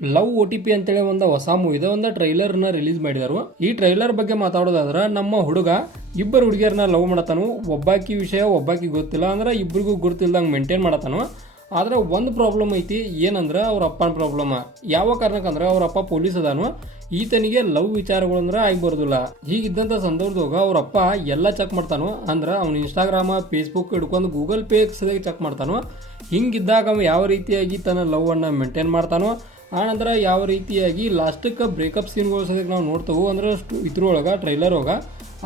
Love O T P ಅಂತೇಳಿ ಒಂದು ಹೊಸ ಮೂವಿದ ಒಂದು ಟ್ರೈಲರ್ನ ರಿಲೀಸ್ ಮಾಡಿದಾರು. ಈ ಟ್ರೈಲರ್ ಬಗ್ಗೆ ಮಾತಾಡೋದಾದ್ರೆ ನಮ್ಮ ಹುಡುಗ ಇಬ್ಬರು ಹುಡುಗಿಯರನ್ನ ಲವ್ ಮಾಡತಾನು. ಒಬ್ಬಾಕಿ ವಿಷಯ ಒಬ್ಬಾಕಿ ಗೊತ್ತಿಲ್ಲ ಅಂದ್ರೆ ಇಬ್ಬರಿಗೂ ಗೊತ್ತಿಲ್ದಂಗೆ ಮೇಂಟೈನ್ ಮಾಡತಾನು. ಆದ್ರೆ ಒಂದು ಪ್ರಾಬ್ಲಮ್ ಐತಿ, ಏನಂದ್ರೆ ಅವ್ರ ಅಪ್ಪನ ಪ್ರಾಬ್ಲಮ್. ಯಾವ ಕಾರಣಕ್ಕಂದ್ರೆ ಅವ್ರ ಅಪ್ಪ ಪೊಲೀಸ್ ಅದಾನು. ಈತನಿಗೆ ಲವ್ ವಿಚಾರಗಳಂದ್ರೆ ಆಗಿ ಬರೋದಿಲ್ಲ. ಹೀಗಿದ್ದಂಥ ಸಂದರ್ಭದಾಗ ಅವ್ರ ಅಪ್ಪ ಎಲ್ಲ ಚೆಕ್ ಮಾಡ್ತಾನು. ಅಂದ್ರೆ ಅವ್ನ ಇನ್ಸ್ಟಾಗ್ರಾಮ, ಫೇಸ್ಬುಕ್ ಹಿಡ್ಕೊಂಡು ಗೂಗಲ್ ಪೇ ಸದಾಗಿ ಚೆಕ್ ಮಾಡ್ತಾನು. ಹಿಂಗಿದ್ದಾಗ ಅವ ಯಾವ ರೀತಿಯಾಗಿ ತನ್ನ ಲವ್ ಅನ್ನ ಮೇಂಟೈನ್ ಮಾಡ್ತಾನೋ, ಆನಂತರ ಯಾವ ರೀತಿಯಾಗಿ ಲಾಸ್ಟಕ್ಕೆ ಬ್ರೇಕಪ್ ಸೀನ್ಗಳು ಸದ್ಯಕ್ಕೆ ನಾವು ನೋಡ್ತೇವೆ. ಅಂದ್ರೆ ಇದ್ರೊಳಗೆ ಟ್ರೈಲರ್ ಒಳಗ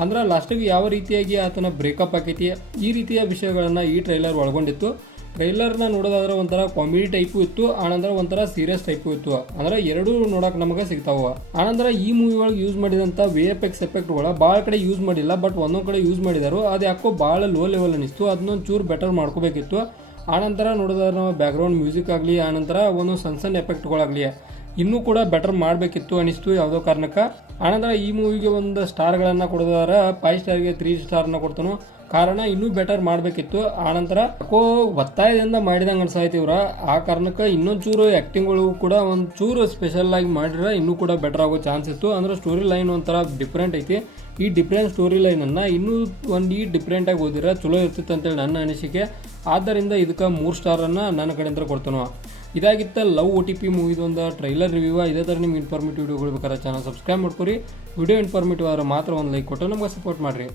ಅಂದ್ರೆ ಲಾಸ್ಟಿಗೆ ಯಾವ ರೀತಿಯಾಗಿ ಆತನ ಬ್ರೇಕಪ್ ಆಕೈತಿ, ಈ ರೀತಿಯ ವಿಷಯಗಳನ್ನು ಈ ಟ್ರೈಲರ್ ಒಳಗೊಂಡಿತ್ತು. ಟ್ರೈಲರ್ನ ನೋಡೋದಾದ್ರೆ ಒಂಥರ ಕಾಮಿಡಿ ಟೈಪು ಇತ್ತು, ಆನಂತರ ಒಂಥರ ಸೀರಿಯಸ್ ಟೈಪು ಇತ್ತು. ಅಂದ್ರೆ ಎರಡೂ ನೋಡಕ್ ನಮಗೆ ಸಿಗ್ತಾವ. ಆನಂತರ ಈ ಮೂವಿ ಒಳಗೆ ಯೂಸ್ ಮಾಡಿದಂಥ VFX ಎಫೆಕ್ಟ್ಗಳ ಭಾಳ ಕಡೆ ಯೂಸ್ ಮಾಡಿಲ್ಲ, ಬಟ್ ಒಂದೊಂದು ಕಡೆ ಯೂಸ್ ಮಾಡಿದಾರು. ಅದು ಯಾಕೋ ಭಾಳ ಲೋ ಲೆವೆಲ್ ಅನಿಸ್ತು. ಅದನ್ನೊಂದು ಚೂರು ಬೆಟರ್ ಮಾಡ್ಕೋಬೇಕಿತ್ತು. ಆನಂತರ ನೋಡಿದ್ರೆ ನಾವು ಬ್ಯಾಕ್ಗ್ರೌಂಡ್ ಮ್ಯೂಸಿಕ್ ಆಗಲಿ, ಆನಂತರ ಒಂದು ಸಣ್ಣ ಎಫೆಕ್ಟ್ಗಳಾಗಲಿ ಇನ್ನೂ ಕೂಡ ಬೆಟರ್ ಮಾಡಬೇಕಿತ್ತು ಅನಿಸ್ತು ಯಾವುದೋ ಕಾರಣಕ್ಕೆ. ಆನಂತರ ಈ ಮೂವಿಗೆ ಒಂದು ಸ್ಟಾರ್ಗಳನ್ನು ಕೊಡೋದಾದ್ರೆ 5 ಸ್ಟಾರ್ಗೆ 3 ಸ್ಟಾರ್ನ ಕೊಡ್ತಾನು. ಕಾರಣ ಇನ್ನೂ ಬೆಟರ್ ಮಾಡಬೇಕಿತ್ತು. ಆನಂತರ ಯಾಕೋ ಒತ್ತಾಯದಿಂದ ಮಾಡಿದಂಗೆ ಅನ್ಸಾಯ್ತು ಇವ್ರ. ಆ ಕಾರಣಕ್ಕೆ ಇನ್ನೊಂದು ಚೂರು ಆ್ಯಕ್ಟಿಂಗ್ಗಳು ಕೂಡ ಒಂದು ಚೂರು ಸ್ಪೆಷಲ್ ಆಗಿ ಮಾಡಿದ್ರೆ ಇನ್ನೂ ಕೂಡ ಬೆಟರ್ ಆಗೋ ಚಾನ್ಸ್ ಇತ್ತು. ಅಂದ್ರೆ ಸ್ಟೋರಿ ಲೈನ್ ಒಂಥರ ಡಿಫ್ರೆಂಟ್ ಐತಿ. ಈ ಡಿಫ್ರೆಂಟ್ ಸ್ಟೋರಿ ಲೈನನ್ನು ಇನ್ನೂ ಒಂದು ಡಿಫ್ರೆಂಟಾಗಿ ಓದಿದ್ರೆ ಚಲೋ ಇರ್ತಿತ್ತು ಅಂತೇಳಿ ನನ್ನ ಅನಿಸಿಕೆ. ಆದ್ದರಿಂದ ಇದಕ್ಕೆ 3 ಸ್ಟಾರನ್ನು ನನ್ನ ಕಡೆಯಿಂದ ಕೊಡ್ತಾನೋ. ಇದಾಗಿತ್ತ ಲವ್ ಒ ಟಿ ಪಿ ಮೂವಿದು ಒಂದು ಟ್ರೈಲರ್ ರಿವ್ಯೂ. ಇದೇ ಥರ ನಿಮ್ಗೆ ಇನ್ಫಾರ್ಮೇಟಿವ್ ವಿಡಿಯೋಗಳು ಬೇಕಾದ್ರೆ ಚಾನಲ್ ಸಬ್ಸ್ಕ್ರೈಬ್ ಮಾಡ್ಕೊರಿ. ವಿಡಿಯೋ ಇನ್ಫಾರ್ಮೇಟಿವ್ ಆದ್ರೆ ಮಾತ್ರ ಒಂದು ಲೈಕ್ ಕೊಟ್ಟು ನಮ್ಗೆ ಸಪೋರ್ಟ್ ಮಾಡಿರಿ.